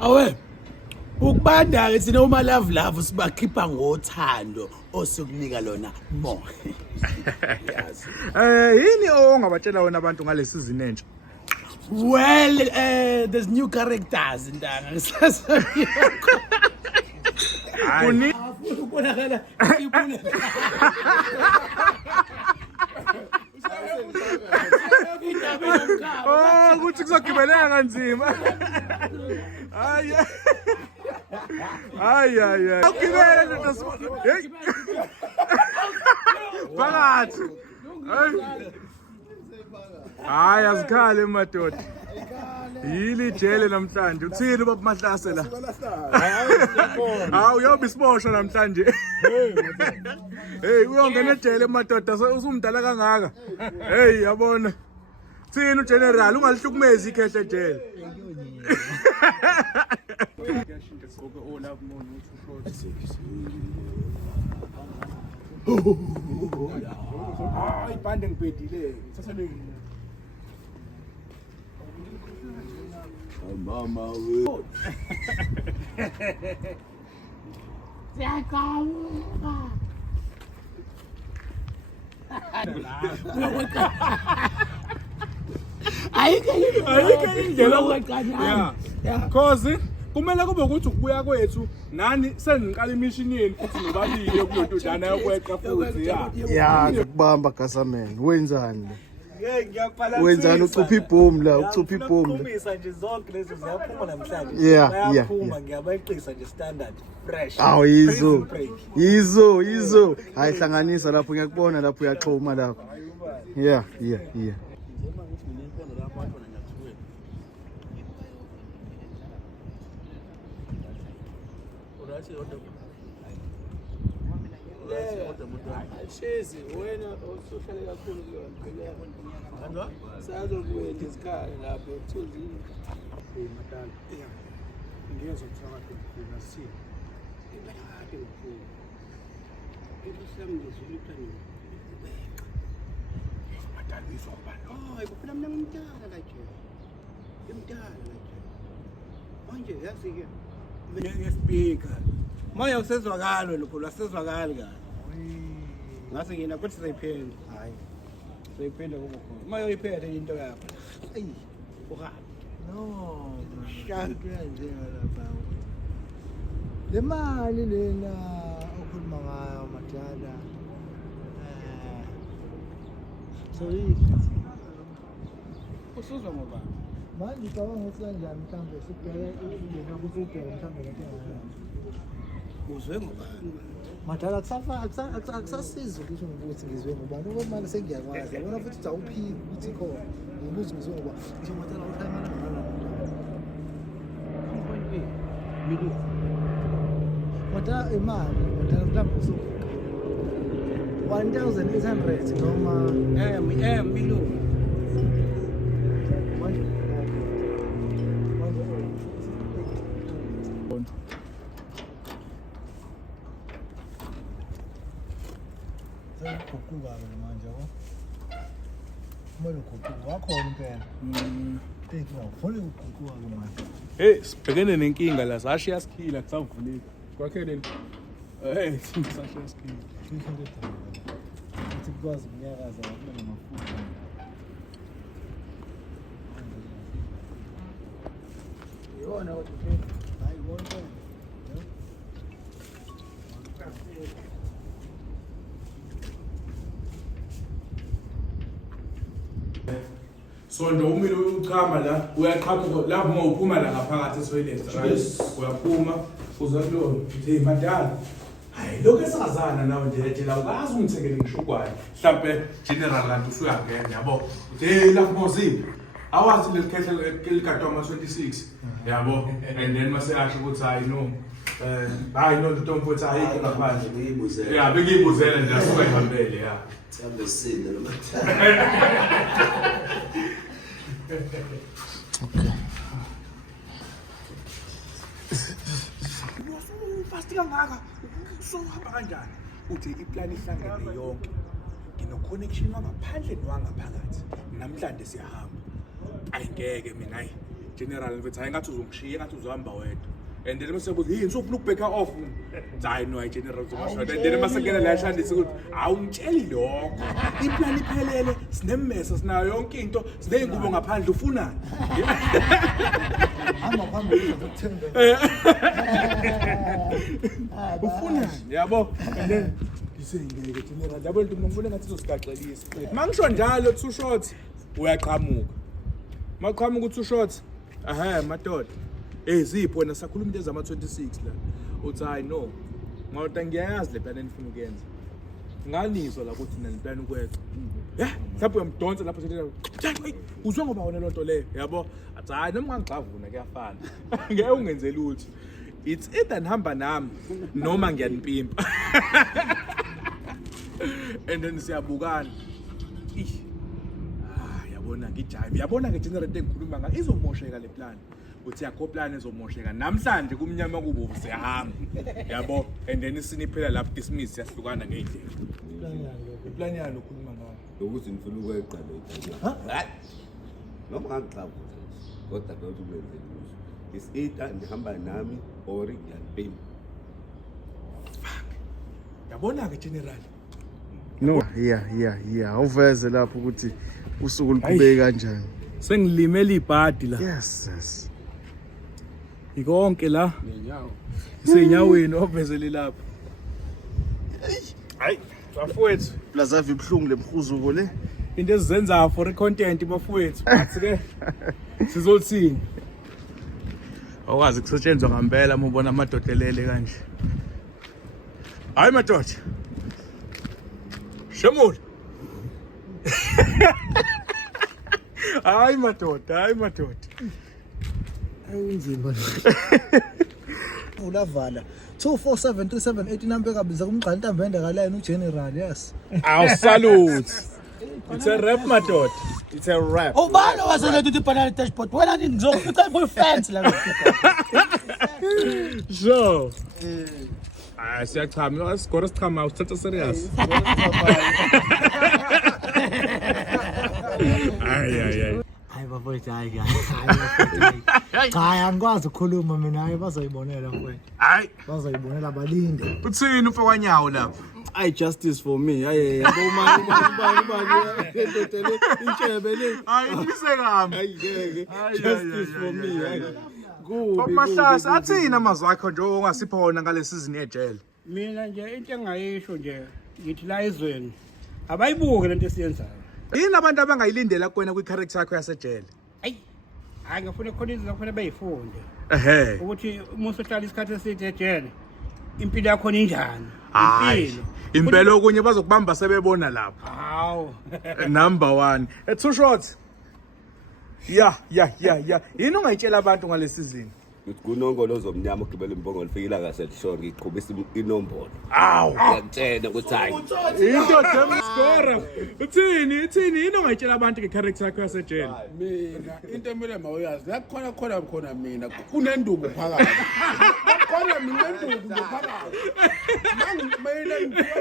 Awe. Ukubanda ke sina uma love sibakhipha ngothando osukunika lona mo. Yazi. Yini ongabatshela wona abantu ngalesi season entsha? Well, there's new characters ndanga ngisasabi. Kuni Ukubonakala ibule. Oh, ukuthi kuzogibeleka kanzima. Hayi. Hayi. Ugibele lento sibona. Hey. Phakathi. Hayi asikhale madoda. Yili jele namhlanje. Uthini baba Mahlase la? Hawu uyobe isiboshwa namhlanje. Hey uyongena ejele madoda usumdala kangaka. Hey yabona. Thina ugeneral ungalihlukumezi ikhehle ejele. Hayi ibhande ngibhedile sasaleni Mama we. Siyakamuka. Ayike indlela okweqanyana. Yeah. Cause kumele kube ukuthi ukubuya kwethu nani seniqala imishini yenu futhi nobabili kuyododana yokweqa futhi Ya kubamba gasameni wenzani ngiyakuphala wenzani ucupha ibhomu la ucupha ibhomu uqhumisa nje zonke lezi ziyaphuma namhlanje Yeah. ngiyabayiqisa nje standard fresh awu yizo hayi hlanganisa lapho ngiyakubona lapho uyaxhuma lapho yeah Shezi wena osohlale kakhulu kuyona. Kanjalo? Sazokuwetha isikhala lapho ukuthuzini. madala ngiyezwa ukuthi akade sini ikade ukukhulu elihlami ngizulipha nibeka madala izobana hayi kuphela mina ngimdala la nje manje yazi ke Ngespeaker. Moya usezwakala lokho lasezwakala kahle. ngase ngina kuthi siyiphenda Hayi. siyiphenda kubukhona Moya uyiphethe into yakho. ayi uka No. Shantu lapha. Le mali lena okhuluma ngayo madala so Usuzwa ngoba. manje ngicabanga ukuthi kanjani mhlambe sibheke indlela ukuthi ubheke mhlambe lento engayona Uzwe ngobani? madala akusasizi ukuthi ngibuthi ngizwe ngobani ngoba manje sengiyakwazi yabona futhi uthi awuphiki ukuthi khona ngibuthi ngizwe ngoba ngisho madala ukhayimana ngala madala imali madala mhlambe usuku 1,800 noma Milu. Kukhuphuka-ke manje yabo kumele ukhuphuke wakhona impela ufune ukukhuphuka-ke manje Hey sibhekene nenkinga la sashiya sikhila kusavuleka kwakheleni sashiya sikhila 300 ukuthi kukwazi ukunyakaza kube namafutha Yona kodwa. hayi wonke so ndo umile uchama la uyaqhamuka lapho uma uphuma la ngaphakathi esoyiletha right uyaphuma uza kulo hey madala hayi lokho esazana nawe nje la ukazi ungithekele ngishukwayo mhlambe general kanti usuyangena yabo hey lapho mozini awazi lesikhehle elikatwa ama 26 yabo and then mase asho ukuthi hayi no hayi no ntomfowethu ayikho ngaphandle Ngiyibuzela. yeah bengiyibuzela nje asuke ihambele yeah Sihambe sinde lo fast kangaka sohamba kanjani uthi iplan ihlangene yonke ngino-connection wangaphandle nowangaphakathi namhlanje siyahamba ayingeke mina hayi general mfethu hayi ngathi uzongishiya ngathi uzohamba wedwa and then mase buthi yini ufuna ukubheka off hayi no hayi general uzobasho and then mase ngena la shandisi ukuthi awungitsheli lokho iplan iphelele sinemmesa sinayo yonke into sineyingubo ngaphandle ufunani hamba phambili ukuthenga ufunani yabo and then isengeke general yabo into ngifuna ngathi uzosigaxelisa mangisho njalo 2 shots uyaqhamuka maqhamuka u2 shots madoda zipho wena sakhuluma into ezama 26 la uthi hayi no ngoba ngiyayazi le plan enifuna ukuyenza nganizwa la ukuthi nina plan ukwenza mhlawumbe uyamdonsa lapho sethi uzwe ngoba wona lonto leyo yabo athi hayi noma ngangixavuna kuyafana ngeke ungenze lutho it's either nihamba nami noma ngiyanipimpa and then siyabukana yabona ngijive yabona ke general into engikhuluma ngayo izomosheka le plan uthi yakho plan ezomosheka namhlanje kumnyama kubo siyahamba yabo and then isiniphela lapho dismiss siyahlukana ngeindlela plan yalo ukhuluma ngayo ukuthi ngifuna ukweqa lo hayi noma ngangixavuza kodwa ukuthi ukwenze lutho is either ngihamba nami or ngiyapima yabona ke general No, yeah. Awuveze lapho ukuthi usuku liqhubeke kanjani. sengilimela ibhadi la Yes. ikonke la Nenyawo. senyaweni ovezele lapha hayi bafowethu Plus ave ibhlungu lemkhuzuko le. into ezizenza for content bafowethu bathi ke sizothini awukazi kusetshenzwa ngempela uma ubona amadoda elele kanje hayi madoda Shemul hayi madoda ayinzima ulavala 247378 number kabiza kumgqala intambo endekalayo uGeneral yes I'll salute. It's a rap, my dad. It's a rap. ubani waseletha ibhanana dashboard wena ngizokuthatha for fans la So. Siyachama, isikoro sichama usithatha serious. Ay. hayi bafowethu hayi cha angikwazi ukukhuluma mina hayi bazoyibonela mfowethu Hayi, bazoyibonela balinde uthini ufakwanyawo lapha? I justice for me. Hayi ubani intshebe le. Hayi, nisekami. Ngeke. Justice for me. Hayi. Mahlasa athina amazwi akho nje ongasipha wona ngale season ejele. Mina nje into engayisho nje ngithi la izweni abayibuke lento esiyenzayo. Yini abantu abangayilindela kuwena kwi-character yakho yasejele? Hayi ngifuna khona izinto kufanele bayifunde ukuthi umuntu ohlala isikhathi eside ejele impilo yakho injani. Hayi. Impela okunye bazokubamba sebebona lapha. Hawu. Number 1. 2 shots. Yeah. Yini ungayitshela abantu ngale season? ukuthi kunongolo zomnyama ogibela imbongo lifikile kaselishore ngiqhubisa inombolo Aw. ngiyakutshela ukuthi hayi Into dem score. Uthini yini ungayitshela abantu nge-character yakho yasejele? Mina into emele mawuyazi la khona mina kunenduku phakathi. Khona mina enduku phakathi.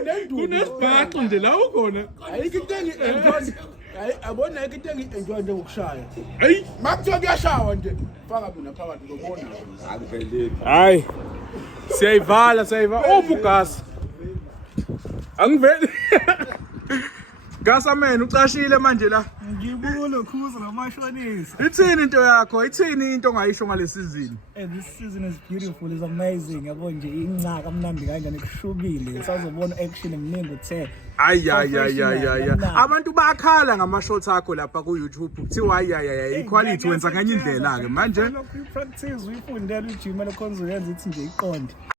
Nenduku. Kunesibhaxo nje la ukhona. Ayikho into engi-enjoy. Hayi abona ayikho into engi-enjoy nje ngokushaya. Hey. Makuthiwa kuyashawa nje. Faka mina phakathi ngobona. angipheleli Hayi. Siyayivala. Gas. Angiveli. Gas amen ucashile manje la. ngibulo khuza namashonisi Ithini into yakho? Ithini into ongayisho ngale season? this season is beautiful is amazing yabo nje incaka mnandi kanjani kushubile usazobona action eminingi uthe Ay. Abantu bakhala ngama-shots akho lapha ku-YouTube. Kuthiwa equality wenza nganye indlela ke manje. lokhu practice uyifundela ujima lokhonza uyenza ithi nje iqonde